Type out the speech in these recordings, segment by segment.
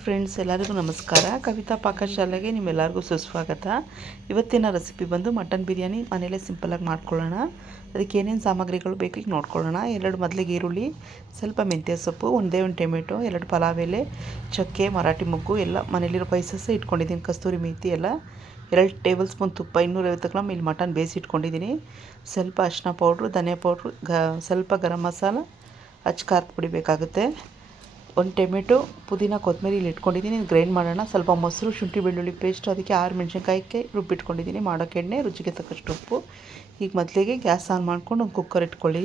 Friends ಎಲ್ಲರಿಗೂ ನಮಸ್ಕಾರ. ಕವಿತಾ ಪಾಕಶಾಲೆಗೆ ನಿಮ್ಮೆಲ್ಲರಿಗೂ ಸುಸ್ವಾಗತ. ಇವತ್ತಿನ ರೆಸಿಪಿ ಬಂದು ಮಟನ್ ಬಿರಿಯಾನಿ ಮನೇಲೇ ಸಿಂಪಲಾಗಿ ಮಾಡ್ಕೊಳ್ಳೋಣ. ಅದಕ್ಕೆ ಏನೇನು ಸಾಮಗ್ರಿಗಳು ಬೇಕು ಈಗ ನೋಡ್ಕೊಳ್ಳೋಣ. 2 ಮೊದಲಿಗೆ ಈರುಳ್ಳಿ, ಸ್ವಲ್ಪ ಮೆಂತ್ಯ ಸೊಪ್ಪು, ಒಂದೇ ಒಂದು ಟೊಮೆಟೊ, 2 ಪಲಾವ್ ಎಲೆ, ಚಕ್ಕೆ, ಮರಾಠಿ ಮೊಗ್ಗು ಎಲ್ಲ ಮನೇಲಿರೋ ಸ್ಪೈಸಸ್ಸೇ ಇಟ್ಕೊಂಡಿದ್ದೀನಿ. ಕಸ್ತೂರಿ ಮೇಥಿ ಎಲ್ಲ, 2 ಟೇಬಲ್ ಸ್ಪೂನ್ ತುಪ್ಪ, 250 ಗ್ರಾಮ್ ಇಲ್ಲಿ ಮಟನ್ ಬೇಯಿಸಿ ಇಟ್ಕೊಂಡಿದ್ದೀನಿ. ಸ್ವಲ್ಪ ಅರಿಶಿನ ಪೌಡ್ರು, ಧನಿಯಾ ಪೌಡ್ರು, ಸ್ವಲ್ಪ ಗರಂ ಮಸಾಲ, ಅಚ್ಚ ಖಾರದ ಪುಡಿ ಬೇಕಾಗುತ್ತೆ. 1 ಟೊಮೆಟೊ, ಪುದೀನ, ಕೊತ್ತಂಬರಿ ಇಲ್ಲಿ ಇಟ್ಕೊಂಡಿದ್ದೀನಿ. ಗ್ರೈಂಡ್ ಮಾಡೋಣ. ಸ್ವಲ್ಪ ಮೊಸರು, ಶುಂಠಿ ಬೆಳ್ಳುಳ್ಳಿ ಪೇಸ್ಟ್, ಅದಕ್ಕೆ 6 ಮೆಣಸಿನ್ಕಾಯಿಗೆ ರುಬ್ಬಿಟ್ಕೊಂಡಿದ್ದೀನಿ. ಮಾಡೋಕ್ಕೆ ಎಣ್ಣೆ, ರುಚಿಗೆ ತಕ್ಕಷ್ಟು ಉಪ್ಪು. ಈಗ ಮೊದಲಿಗೆ ಗ್ಯಾಸ್ ಆನ್ ಮಾಡ್ಕೊಂಡು ಒಂದು ಕುಕ್ಕರ್ ಇಟ್ಕೊಳ್ಳಿ.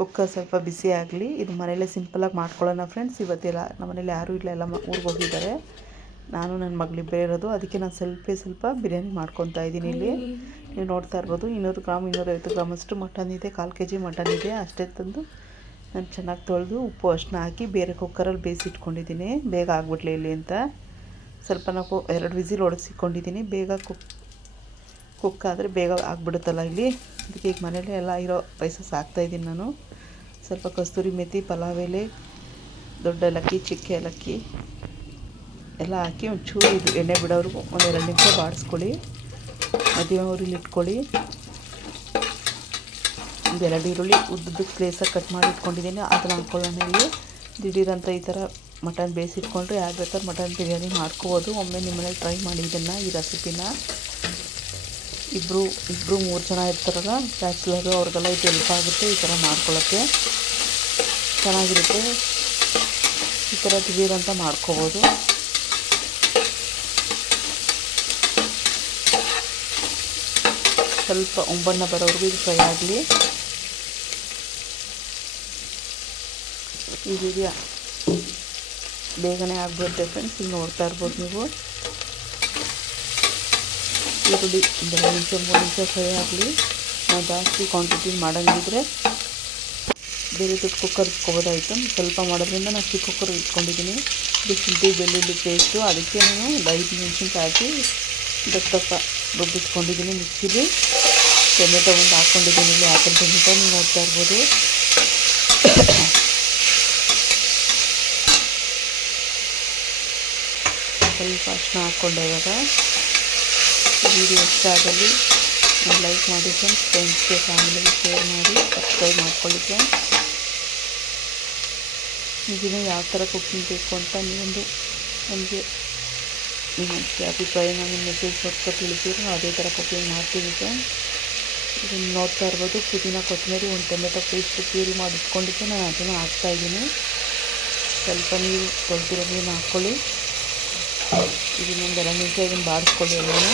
ಕುಕ್ಕರ್ ಸ್ವಲ್ಪ ಬಿಸಿ ಆಗಲಿ. ಇದು ಮನೇಲೇ ಸಿಂಪಲಾಗಿ ಮಾಡ್ಕೊಳ್ಳೋಣ ಫ್ರೆಂಡ್ಸ್. ಇವತ್ತೆಲ್ಲ ನಮ್ಮ ಮನೇಲಿ ಯಾರೂ ಇಲ್ಲ, ಎಲ್ಲ ಊರಿಗೆ ಹೋಗಿದ್ದಾರೆ. ನಾನು ನನ್ನ ಮಗಳಿಬ್ಬರೇ ಇರೋದು. ಅದಕ್ಕೆ ನಾನು ಸ್ವಲ್ಪ ಬಿರಿಯಾನಿ ಮಾಡ್ಕೊತಾ ಇದ್ದೀನಿ. ಇಲ್ಲಿ ನೀವು ನೋಡ್ತಾ ಇರ್ಬೋದು 200 ಗ್ರಾಮ್ 250 ಗ್ರಾಮ್ ಅಷ್ಟು ಮಟನ್ ಇದೆ. 1/4 kg ಮಟನ್ ಇದೆ. ಅಷ್ಟೇ ತಂದು ನಾನು ಚೆನ್ನಾಗಿ ತೊಳೆದು ಉಪ್ಪು ಅಷ್ಟನ್ನ ಹಾಕಿ ಬೇರೆ ಕುಕ್ಕರಲ್ಲಿ ಬೇಯಿಸಿಟ್ಕೊಂಡಿದ್ದೀನಿ, ಬೇಗ ಆಗಿಬಿಡ್ಲಿ ಇಲ್ಲಿ ಅಂತ. ಸ್ವಲ್ಪ ನಾವು 2 ವಿಸಿಲ್ ಹೊಡೆಸಿಕೊಂಡಿದ್ದೀನಿ. ಬೇಗ ಕುಕ್ ಆದರೆ ಬೇಗ ಆಗಿಬಿಡುತ್ತಲ್ಲ ಇಲ್ಲಿ. ಅದಕ್ಕೆ ಈಗ ಮನೇಲಿ ಎಲ್ಲ ಇರೋ ಸ್ಪೈಸಸ್ ಹಾಕ್ತಾಯಿದ್ದೀನಿ ನಾನು. ಸ್ವಲ್ಪ ಕಸ್ತೂರಿ ಮೇಥಿ, ಪಲಾವ್ ಎಲೆ, ದೊಡ್ಡ ಏಲಕ್ಕಿ, ಚಿಕ್ಕ ಏಲಕ್ಕಿ ಎಲ್ಲ ಹಾಕಿ ಒಂಚೂರು ಇದು ಎಣ್ಣೆ ಬಿಡೋವ್ರಿಗೂ 1-2 ನಿಮಿಷ ಬಾಡಿಸ್ಕೊಳ್ಳಿ. ಮಧ್ಯಮ ಉರಿಲಿ ಇಟ್ಕೊಳ್ಳಿ. 2 ಈರುಳ್ಳಿ ಉದ್ದಕ್ಕೆ ಸ್ಲೇಸಾಗಿ ಕಟ್ ಮಾಡಿ ಇಟ್ಕೊಂಡಿದ್ದೀನಿ, ಅದನ್ನು ಹಾಕ್ಕೊಳ್ಳೋಣ. ಇಲ್ಲಿ ದಿಢೀರಂತ ಈ ಥರ ಮಟನ್ ಬೇಯಿಸಿಟ್ಕೊಂಡ್ರೆ ಯಾರು ಬೇಕಾದ್ರೆ ಮಟನ್ ಬಿರಿಯಾನಿ ಮಾಡ್ಕೋಬೋದು. ಒಮ್ಮೆ ನಿಮ್ಮ ಮನೇಲಿ ಟ್ರೈ ಮಾಡಿ ಈ ರೆಸಿಪಿನ. ಇಬ್ಬರು 3 ಜನ ಇರ್ತಾರಲ್ಲ ಬ್ಯಾಚುಲರು, ಅವ್ರಿಗೆಲ್ಲ ಇದು ಹೆಲ್ಪ್ ಆಗುತ್ತೆ ಈ ಥರ ಮಾಡ್ಕೊಳ್ಳೋಕ್ಕೆ. ಚೆನ್ನಾಗಿರುತ್ತೆ. ಈ ಥರ ದಿಢೀರಂತ ಮಾಡ್ಕೋಬೋದು. ಸ್ವಲ್ಪ ಒಂಬಣ್ಣ ಬರೋವರೆಗೂ ಇದು ಫ್ರೈ ಆಗಲಿ. ಈ ವಿಡಿಯೋ ಬೇಗನೆ ಆಗಿಬಿಡುತ್ತೆ ಫ್ರೆಂಡ್ಸ್. ಇಲ್ಲಿ ನೋಡ್ತಾ ಇರ್ಬೋದು ನೀವು. ಈರುಳ್ಳಿ 2 ನಿಮಿಷ 3 ನಿಮಿಷ ಫ್ರೈ ಆಗಲಿ. ನಾವು ಜಾಸ್ತಿ ಕ್ವಾಂಟಿಟಿ ಮಾಡೋಂಗಿದ್ರೆ ಬೇರೆ ದೊಡ್ಡ ಕುಕ್ಕರ್ ಇಟ್ಕೋಬೋದಾಯಿತು. ಸ್ವಲ್ಪ ಮಾಡೋದ್ರಿಂದ ನಾನು ಚಿಕ್ಕ ಕುಕ್ಕರ್ ಇಟ್ಕೊಂಡಿದ್ದೀನಿ. ಇದು ಶುಂಠಿ ಬೆಳ್ಳುಳ್ಳಿ ಪೇಸ್ಟು, ಅದಕ್ಕೆ ನಾನು 5 ಮೆಣಸಿನ್ಕಾಯಿ ಹಾಕಿ ದಪ್ಪ ರುಬ್ಬಿಟ್ಕೊಂಡಿದ್ದೀನಿ ಮಿಕ್ಸಿಲಿ. ಟೊಮೆಟೊ ಒಂದು ಹಾಕ್ಕೊಂಡಿದ್ದೀನಿ. ಇಲ್ಲಿ ಆಪಲ್ ಟೊಮೆಟೊ ನೀವು ನೋಡ್ತಾ ಇರ್ಬೋದು. ಸ್ವಲ್ಪ ಅರಿಶಿನ ಹಾಕ್ಕೊಂಡೆ. ಇವಾಗ ವಿಡಿಯೋ ಇಷ್ಟ ಆಗಲಿ ಲೈಕ್ ಮಾಡಿ ಫ್ರೆಂಡ್ಸ್ಗೆ ಫ್ಯಾಮಿಲಿಗೆ ಶೇರ್ ಮಾಡಿ ಸಬ್ಸ್ಕ್ರೈಬ್ ಮಾಡ್ಕೊಳ್ಳಿ ಫ್ರೆಂಡ್ಸ್. ಇದನ್ನು ಯಾವ ಥರ ಕುಕ್ಕಿಂಗ್ ಬೇಕು ಅಂತ ನೀವೊಂದು ನನಗೆ ನಿಮ್ಮ ಅಭಿಪ್ರಾಯನ ನಿಮ್ಮ ಮೆಸೇಜ್ ಕೊಟ್ಟು ತಿಳಿಸಿದ್ರು. ಅದೇ ಥರ ಕುಕ್ಕಿಂಗ್ ಮಾಡ್ತೀವಿ ಫ್ರೆಂಡ್ಸ್. ಇದನ್ನು ನೋಡ್ತಾ ಇರ್ಬೋದು. ಪುದೀನ, ಕೊತ್ತಂಬರಿ, 1 ಟೊಮೆಟೊ ಪೇಸ್ಟ್ ಪ್ಯೂರಿ ಮಾಡಿ ಇಟ್ಕೊಂಡಿದ್ದೆ, ನಾನು ಅದನ್ನು ಹಾಕ್ತಾಯಿದ್ದೀನಿ. ಸ್ವಲ್ಪ ನೀರು ತೊಳೆದಿರೋ ನೀರನ್ನ ಹಾಕ್ಕೊಳ್ಳಿ. ಇದನ್ನೊಂದು 2 ನಿಮಿಷ ಇದನ್ನು ಬಾಡಿಸ್ಕೊಳ್ಳಿ ಎಲ್ಲನೂ.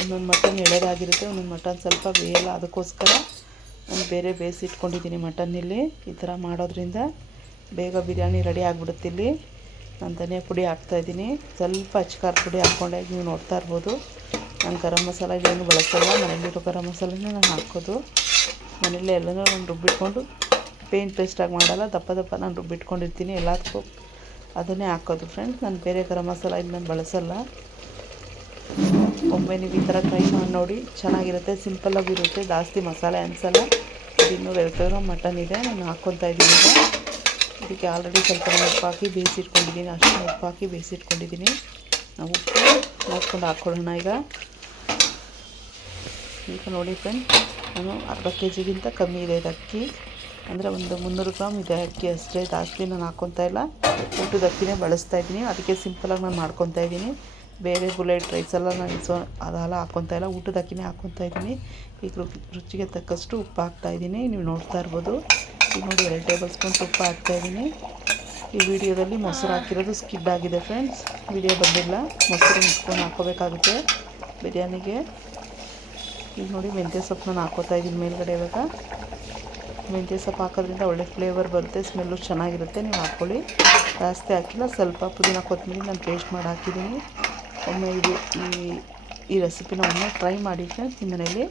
ಒಂದೊಂದು ಮಟನ್ ಎಳೆದಾಗಿರುತ್ತೆ, ಒಂದೊಂದು ಮಟನ್ ಸ್ವಲ್ಪ ಬೇಯಲ್ಲ. ಅದಕ್ಕೋಸ್ಕರ ನಾನು ಬೇರೆ ಬೇಯಿಸಿಟ್ಕೊಂಡಿದ್ದೀನಿ ಮಟನ್ನಿಲ್ಲಿ. ಈ ಥರ ಮಾಡೋದ್ರಿಂದ ಬೇಗ ಬಿರಿಯಾನಿ ರೆಡಿ ಆಗಿಬಿಡುತ್ತೆ. ಇಲ್ಲಿ ನಾನು ಧನಿಯಾ ಪುಡಿ ಹಾಕ್ತಾಯಿದ್ದೀನಿ. ಸ್ವಲ್ಪ ಅಚ್ಚ ಖಾರದ ಪುಡಿ ಹಾಕ್ಕೊಂಡೆ. ನೀವು ನೋಡ್ತಾ ಇರ್ಬೋದು. ನಾನು ಗರಂ ಮಸಾಲ ಏನು ಬಳಸಲ್ಲ, ಮನೇಲಿರೋ ಗರಂ ಮಸಾಲನೇ ನಾನು ಹಾಕೋದು. ಮನೇಲಿ ಎಲ್ಲನೂ ನಾನು ರುಬ್ಬಿಟ್ಕೊಂಡು ಪೇಸ್ಟಾಗಿ ಮಾಡಲ್ಲ, ದಪ್ಪ ನಾನು ರುಬ್ಬಿಟ್ಕೊಂಡಿರ್ತೀನಿ. ಎಲ್ಲದಕ್ಕೂ ಅದನ್ನೇ ಹಾಕೋದು ಫ್ರೆಂಡ್ಸ್. ನಾನು ಬೇರೆ ಗರಂ ಮಸಾಲ ಇದು ನಾನು ಬಳಸಲ್ಲ. ಒಮ್ಮೆ ನೀವು ಈ ಥರ ಟ್ರೈ ಮಾಡಿ ನೋಡಿ, ಚೆನ್ನಾಗಿರುತ್ತೆ. ಸಿಂಪಲ್ಲಾಗಿರುತ್ತೆ, ಜಾಸ್ತಿ ಮಸಾಲೆ ಅನಿಸಲ್ಲ. 250 ಗ್ರಾಮ್ ಮಟನ್ ಇದೆ, ನಾನು ಹಾಕ್ಕೊತಾ ಇದ್ದೀನಿ. ಈಗ ಇದಕ್ಕೆ ಆಲ್ರೆಡಿ ಸ್ವಲ್ಪ ಉಪ್ಪು ಹಾಕಿ ಬೇಯಿಸಿಟ್ಕೊಂಡಿದ್ದೀನಿ. ಅಷ್ಟು ಉಪ್ಪು ಹಾಕಿ ಬೇಯಿಸಿಟ್ಕೊಂಡಿದ್ದೀನಿ. ನಾವು ಉಪ್ಪು ನೋಡ್ಕೊಂಡು ಹಾಕ್ಕೊಳ್ಳೋಣ. ಈಗ ನೋಡಿ ಫ್ರೆಂಡ್, ನಾನು ಅರ್ಧ kg ಕಮ್ಮಿ ಇದೆ ಇದು ಅಕ್ಕಿ. ಅಂದರೆ ಒಂದು 300 ಗ್ರಾಮ್ ಇದೆ ಅಕ್ಕಿ ಅಷ್ಟೇ. ಜಾಸ್ತಿ ನಾನು ಹಾಕ್ಕೊತಾ ಇಲ್ಲ, ಊಟದ ಅಕ್ಕಿನೇ ಬಳಸ್ತಾ ಇದ್ದೀನಿ. ಅದಕ್ಕೆ ಸಿಂಪಲಾಗಿ ನಾನು ಮಾಡ್ಕೊತಾ ಇದ್ದೀನಿ. ಬೇರೆ ಬುಲೆಟ್ ರೈಸ್ ಎಲ್ಲ ನಾನು ಅದೆಲ್ಲ ಹಾಕ್ಕೊತಾ ಇಲ್ಲ, ಊಟದ ಅಕ್ಕಿನೇ ಹಾಕ್ಕೊತಾ ಇದ್ದೀನಿ. ಈಗ ರುಚಿಗೆ ತಕ್ಕಷ್ಟು ಉಪ್ಪು ಹಾಕ್ತಾಯಿದ್ದೀನಿ. ನೀವು ನೋಡ್ತಾ ಇರ್ಬೋದು. ಈಗ ನೋಡಿ 2 ಟೇಬಲ್ ಸ್ಪೂನ್ ತುಪ್ಪ ಹಾಕ್ತಾಯಿದ್ದೀನಿ. ಈ ವಿಡಿಯೋದಲ್ಲಿ ಮೊಸರು ಹಾಕಿರೋದು ಸ್ಕಿಡ್ ಆಗಿದೆ ಫ್ರೆಂಡ್ಸ್, ವಿಡಿಯೋ ಬಂದಿಲ್ಲ. ಮೊಸರು ಮುಚ್ಕೊಂಡು ಹಾಕ್ಕೋಬೇಕಾಗುತ್ತೆ ಬಿರಿಯಾನಿಗೆ. ಈಗ ನೋಡಿ ಮೆಂತ್ಯ ಸೊಪ್ಪನ್ನ ಹಾಕ್ಕೋತಾ ಇದ್ದೀನಿ ಮೇಲ್ಗಡೆ. ಇವಾಗ ಮೆಂತ್ಯ ಸೊಪ್ಪು ಹಾಕೋದ್ರಿಂದ ಒಳ್ಳೆ ಫ್ಲೇವರ್ ಬರುತ್ತೆ, ಸ್ಮೆಲ್ಲು ಚೆನ್ನಾಗಿರುತ್ತೆ. ನೀವು ಹಾಕ್ಕೊಳ್ಳಿ. ಜಾಸ್ತಿ ಹಾಕಿಲ್ಲ, ಸ್ವಲ್ಪ ಪುದೀನ ಕೊತ್ತಂಬರಿ ನಾನು ಪೇಸ್ಟ್ ಮಾಡಿ ಹಾಕಿದ್ದೀನಿ. ಒಮ್ಮೆ ಈ ರೆಸಿಪಿನ ಒಮ್ಮೆ ಟ್ರೈ ಮಾಡಿ ಫ್ರೆಂಡ್ಸ್ ನಿಮ್ಮ ಮನೇಲಿ.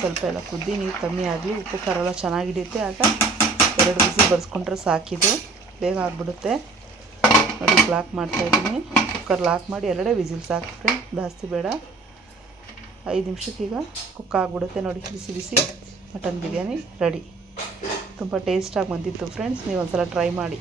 ಸ್ವಲ್ಪ ಎಲ್ಲ ಕುದ್ದಿ ನೀರು ಕಮ್ಮಿ ಆಗಲಿ, ಉಪ್ಪು ಖಾರ ಎಲ್ಲ ಚೆನ್ನಾಗಿ ಹಿಡಿಯುತ್ತೆ. ಆಗ 2 ವಿಸಿಲ್ ಬರ್ಸ್ಕೊಂಡ್ರೆ ಸಾಕಿದು, ಬೇಗ ಆಗಿಬಿಡುತ್ತೆ. ನೋಡಿ ಲಾಕ್ ಮಾಡ್ತಾಯಿದ್ದೀನಿ. ಕುಕ್ಕರ್ ಲಾಕ್ ಮಾಡಿ 2 ವಿಸಿಲ್ ಸಾಕು ಫ್ರೆಂಡ್, ಜಾಸ್ತಿ ಬೇಡ. 5 ನಿಮಿಷಕ್ಕೀಗ ಕುಕ್ ಆಗಿಬಿಡುತ್ತೆ ನೋಡಿ. ಬಿಸಿ ಬಿಸಿ ಮಟನ್ ಬಿರಿಯಾನಿ ರೆಡಿ. ತುಂಬ ಟೇಸ್ಟಾಗಿ ಬಂದಿತ್ತು ಫ್ರೆಂಡ್ಸ್, ನೀವು ಒಂದ್ಸಲ ಟ್ರೈ ಮಾಡಿ.